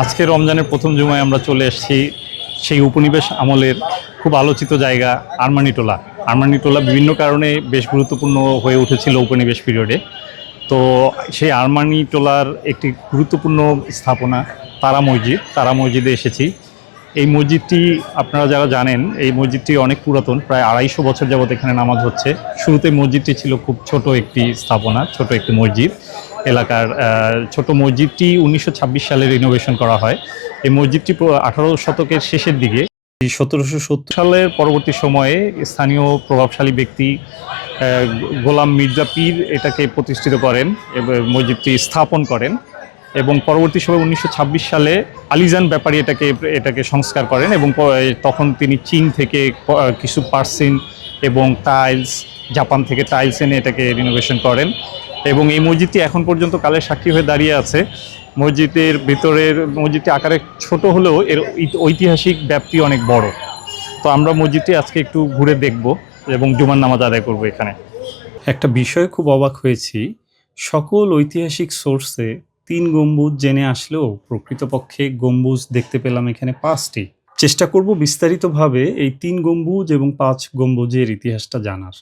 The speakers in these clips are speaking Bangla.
আজকে রমজানের প্রথম জুমায় আমরা চলে এসেছি সেই উপনিবেশ আমলের খুব আলোচিত জায়গা আরমানিটোলা। আরমানিটোলা বিভিন্ন কারণে বেশ গুরুত্বপূর্ণ হয়ে উঠেছিল উপনিবেশ পিরিয়ডে। তো সেই আরমানিটোলার একটি গুরুত্বপূর্ণ স্থাপনা তারা মসজিদে এসেছি। এই মসজিদটি আপনারা যারা জানেন, এই মসজিদটি অনেক পুরাতন, প্রায় 250 বছর যাবত এখানে নামাজ হচ্ছে। শুরুতে মসজিদটি ছিল খুব ছোট একটি স্থাপনা, ছোট একটি মসজিদ এলাকার। ছোট মসজিদটি 1926 সালে রিনোভেশন করা হয়। এই মসজিদটি 18 শতকের শেষের দিকে 1770 সালের পরবর্তী সময়ে স্থানীয় প্রভাবশালী ব্যক্তি গোলাম মির্জা পীর এটাকে প্রতিষ্ঠিত করেন এবং মসজিদটি স্থাপন করেন। এবং পরবর্তী সময় 1926 সালে আলিজান ব্যাপারী এটাকে সংস্কার করেন এবং তখন তিনি চীন থেকে কিছু পার্সিন এবং টাইলস, জাপান থেকে টাইলস এনে এটাকে রিনোভেশন করেন। এবং এই মসজিদটি এখন পর্যন্ত কালের সাক্ষী হয়ে দাঁড়িয়ে আছে। মসজিদটি আকারে ছোট হলেও এর ঐতিহাসিক ব্যাপ্তি অনেক বড়। তো আমরা মসজিদটি আজকে একটু ঘুরে দেখব এবং জুমার নামাজ আদায় করব এখানে। একটা বিষয়ে খুব অবাক হয়েছি, সকল ঐতিহাসিক সোর্সে 3 গম্বুজ জেনে আসলেও প্রকৃতপক্ষে গম্বুজ দেখতে পেলাম এখানে 5টি। চেষ্টা করব বিস্তারিতভাবে এই 3 গম্বুজ এবং 5 গম্বুজের ইতিহাসটা জানার।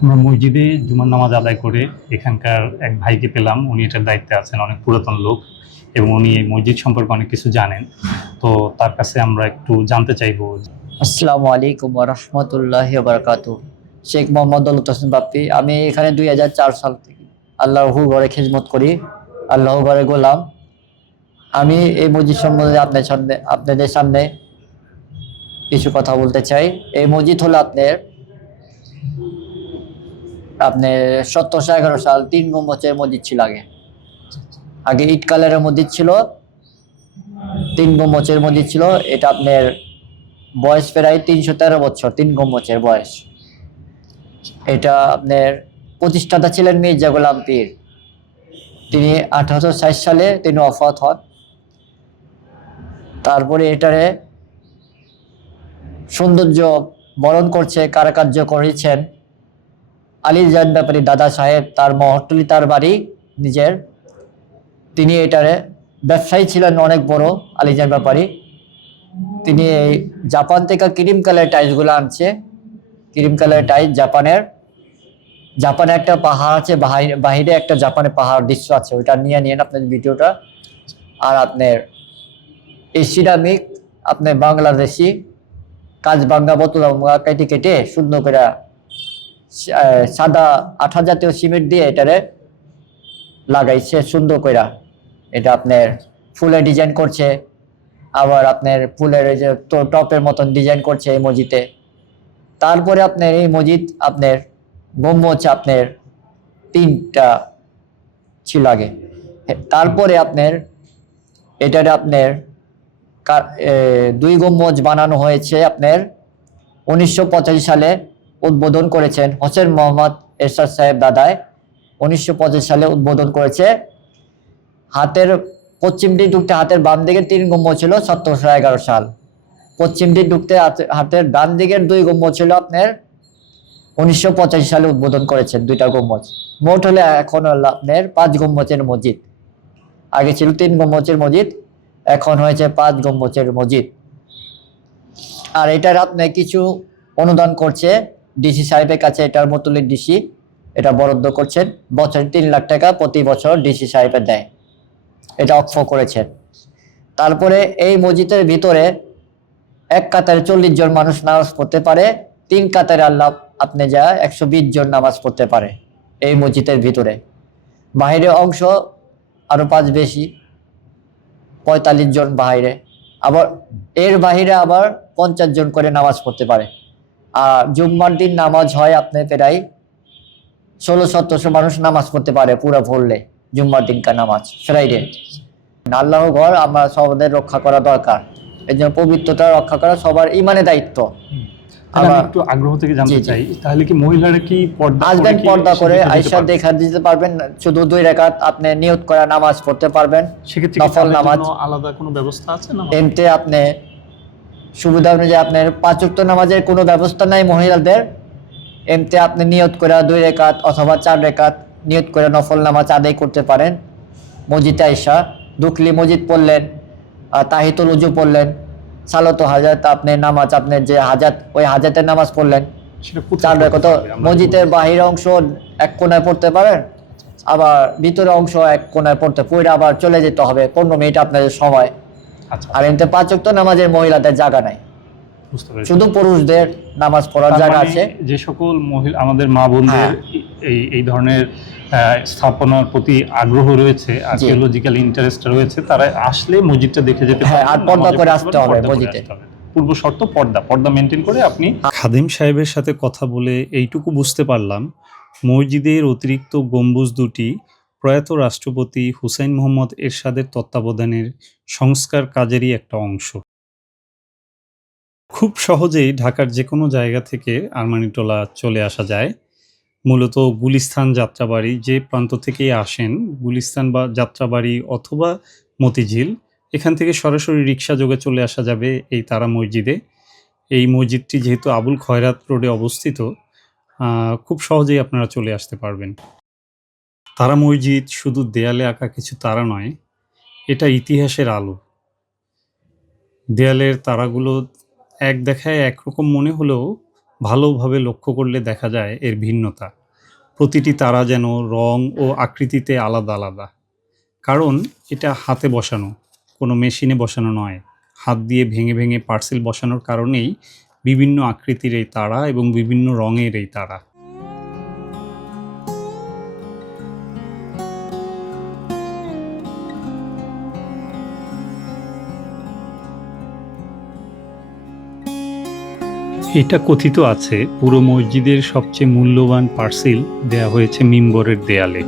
আমরা মসজিদে জুমার নামাজ আদায় করে এখানকার এক ভাইকে পেলাম। উনি এটার দায়িত্বে আছেন, অনেক পুরাতন লোক এবং উনি এই মসজিদ সম্পর্কে অনেক কিছু জানেন। তো তার কাছে আমরা একটু জানতে চাইবো। আসসালামু আলাইকুম ওয়া রাহমাতুল্লাহি ওয়া বারাকাতুহু। শেখ মোহাম্মদ দৌলত হোসেন বাপ্পি। আমি এখানে 2004 সাল থেকে আল্লাহর ঘরে খিদমত করি, আল্লাহর ঘরে গোলাম। আমি এই মসজিদ সম্বন্ধে আপনাদের সামনে কিছু কথা বলতে চাই। এই মসজিদ হলো আপনার 1711 সাল 3 গম্বুজের মসজিদ ছিল। আগে ইট কালারের মসজিদ ছিল, 3 গম্বুজের মসজিদ ছিল। এটা আপনার বয়স প্রায় 313 বছর, 3 গম্বুজের বয়স। এটা আপনার প্রতিষ্ঠাতা ছিলেন মির্জা গোলাম পীর। তিনি 1860 সালে তিনি ওফাত হন। তারপরে এটারে সৌন্দর্য বরণ করছে, কারুকার্য করেছেন আলীজান ব্যাপারী দাদা সাহেব। তার মহট্টলি, তার বাড়ি নিজের। তিনি এটারে ব্যবসায়ী ছিলেন অনেক বড় আলীজান ব্যাপারী। তিনি এই জাপান থেকে ক্রিম কালার টাইলসগুলো আনছে। ক্রিম কালার টাইলস জাপানে একটা পাহাড় আছে, বাহিরে একটা জাপানের পাহাড় দৃশ্য আছে, ওইটা নিয়ে নিন আপনার ভিডিওটা। আর আপনার এই সিরামিক আপনার বাংলাদেশি কাজ ভাঙ্গা বোতল কেটে কেটে সুন্দর করে সাদা আঠা জাতীয় সিমেন্ট দিয়ে এটারে লাগাইছে সুন্দর করে। এটা আপনার ফুলের ডিজাইন করছে, আবার আপনার ফুলের যে টপের মতন ডিজাইন করছে এই মসজিদে। তারপরে আপনার এই মসজিদ আপনার গম্বুজ আপনার 3টা ছিল আগে। তারপরে আপনার এটারে আপনার 2 গম্বুজ বানানো হয়েছে। আপনার 1985 সালে উদ্বোধন করেছেন হোসেন মোহাম্মদ এরশাদ সাহেব দাদায়। 1985 সালে উদ্বোধন করেছে। হাতের পশ্চিম দিক ঢুকতে হাতের বাম দিকের 3 গম্বুজ ছিল 1711 সাল। পশ্চিম দিক ঢুকতে হাতের ডান দিকের 2 গম্বুজ ছিল আপনার 1985 সালে উদ্বোধন করেছেন 2টা গম্বুজ। মোট হলে এখন হলো আপনার 5 গম্বুজের মসজিদ। আগে ছিল 3 গম্বুজের মসজিদ, এখন হয়েছে 5 গম্বুজের মসজিদ। আর এটার আপনি কিছু অনুদান করছে ডিসি সাহেবের কাছে। এটার মতুলির ডিসি এটা বরাদ্দ করছেন, বছরে 3 লাখ টাকা প্রতি বছর ডিসি সাহেবের দেয়। এটা অক্ষ করেছেন। তারপরে এই মসজিদের ভিতরে এক কাতারে 40 জন মানুষ নামাজ পড়তে পারে। 3 কাতারে আল্লাহ আপনি যা 120 জন নামাজ পড়তে পারে এই মসজিদের ভিতরে। বাহিরে অংশ আরো 5 বেশি, 45 জন বাহিরে। আবার এর বাহিরে আবার 50 জন করে নামাজ পড়তে পারে। আর জুম্মার দিন নামাজ হয় আপনার প্রায় 1600-1700 মানুষ নামাজ পড়তে পারে পুরো ভরলে। জুম্মার দিনকার নামাজ ফ্রাইডে। আল্লাহর ঘর আমরা সবাদের রক্ষা করা দরকার। এই জন্য পবিত্রতা রক্ষা করা সবার ইমানের দায়িত্ব। আমি একটু আগ্রহ থেকে জানতে চাই, তাহলে কি মহিলারা কি আসবেন পর্দা করে আয়েশা দেখা দিতে পারবেন? শুধু 2 রাকাত আপনি নিয়ত করা নামাজ পড়তে পারবেন। নফল নামাজ আলাদা কোনো ব্যবস্থা আছে না? এমতে আপনি সুবিধা অনুযায়ী আপনার 5 ওয়াক্ত নামাজের কোনো ব্যবস্থা নাই মহিলাদের। এমতে আপনি নিয়ত করে 2 রাকাত অথবা 4 রাকাত নিয়ত করে নফল নামাজ আদায় করতে পারেন। মসজিদে আয়েশা ঢুকলি মসজিদ পড়লেন, তাহিতুল উজু পড়লেন, সালাতু হাজাত, আপনার নামাজ, আপনার যে হাজাত, ওই হাজাতের নামাজ পড়লেন সেটা কোথায় 4 পড়তে রাকাত। হবে? আমরা মসজিদের বাহির অংশ এক কোণায় পড়তে পারেন, আবার ভিতরে অংশ এক কোণায় পড়তে, পড়ে আবার চলে যেতে হবে 15 মিনিট আপনাদের সময়। আচ্ছা, আর এতে 5 ওয়াক্ত নামাজের মহিলাদের জায়গা নাই, বুঝতে পেরেছি। শুধু পুরুষদের নামাজ পড়ার তার জায়গা মানে আছে। যে সকল মহিলা আমাদের মা বোনদের হ্যাঁ। এই ধরনের স্থাপনার প্রতি আগ্রহ রয়েছে, আর্কিওলজিক্যাল ইন্টারেস্ট রয়েছে, তারা আসলে মসজিদটা দেখে যেতে হ্যাঁ, আর পারবেন, পর্দা নামাজও করে পড়তে আসতে পারবেন, হবে পর্দা করে মসজিদে। আসতে হবে। পূর্ব শর্ত পর্দা মেনটেন করে আপনি। খাদিম সাহেবের সাথে কথা বলে এইটুকু বুঝতে পারলাম, মসজিদের অতিরিক্ত গম্বুজ দুটি প্রয়াত রাষ্ট্রপতি হুসাইন মোহাম্মদ এরশাদের তত্ত্বাবধানের সংস্কার কাজেরই একটা অংশ। খুব সহজেই ঢাকার যে কোনো জায়গা থেকে আরমানিটোলা চলে আসা যায়। মূলত গুলিস্তান যাত্রাবাড়ি যে প্রান্ত থেকেই আসেন, গুলিস্তান বা যাত্রাবাড়ি অথবা মতিঝিল, এখান থেকে সরাসরি রিক্সা যোগে চলে আসা যাবে এই তারা মসজিদে। এই মসজিদটি যেহেতু আবুল খয়রাত রোডে অবস্থিত, খুব সহজেই আপনারা চলে আসতে পারবেন। তারা মসজিদ শুধু দেয়ালে আঁকা কিছু তারা নয়, এটা ইতিহাসের আলো। দেয়ালের তারাগুলো এক দেখায় একরকম মনে হলেও ভালোভাবে লক্ষ্য করলে দেখা যায় এর ভিন্নতা। প্রতিটি তারা যেন রং ও আকৃতিতে আলাদা আলাদা, কারণ এটা হাতে বসানো, কোনো মেশিনে বসানো নয়। হাত দিয়ে ভেঙে ভেঙে পার্সেল বসানোর কারণেই বিভিন্ন আকৃতির এই তারা এবং বিভিন্ন রঙের এই তারা। এটা কথিত আছে, পুরো মসজিদের সবচেয়ে মূল্যবান পার্সেল দেয়া হয়েছে মিম্বরের দেয়ালে।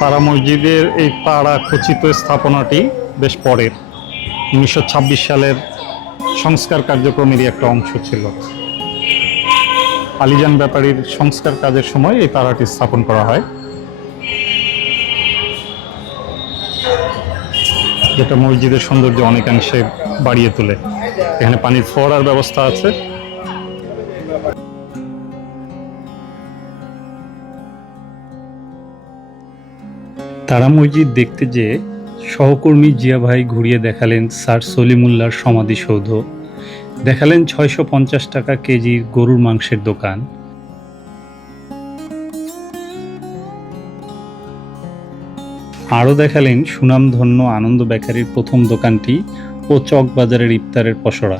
পাড়া মসজিদের এই পাড়া খচিত স্থাপনাটি বেশ পরের, 1926 সালের সংস্কার কার্যক্রমেরই একটা অংশ ছিল। আলীজান ব্যাপারীর সংস্কার কাজের সময় এই তারাটি স্থাপন করা হয়, যেটা মসজিদের সৌন্দর্য অনেকাংশে বাড়িয়ে তোলে। এখানে পানির ফোয়ারার ব্যবস্থা আছে। তারা মসজিদ দেখতে যেয়ে সহকর্মী জিয়া ভাই ঘুরিয়ে দেখালেন স্যার সলিমুল্লাহর সমাধিসৌধ, দেখালেন 650 টাকা কেজির গরুর মাংসের দোকান, আরও দেখালেন সুনামধন্য আনন্দ বেকারির প্রথম দোকানটি ও চকবাজারের ইফতারের পসরা।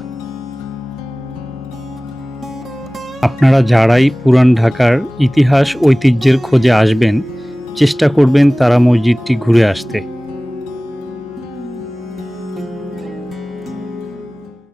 আপনারা যারাই পুরান ঢাকার ইতিহাস ঐতিহ্যের খোঁজে আসবেন, চেষ্টা করবেন তারা মসজিদটি ঘুরে আসতে।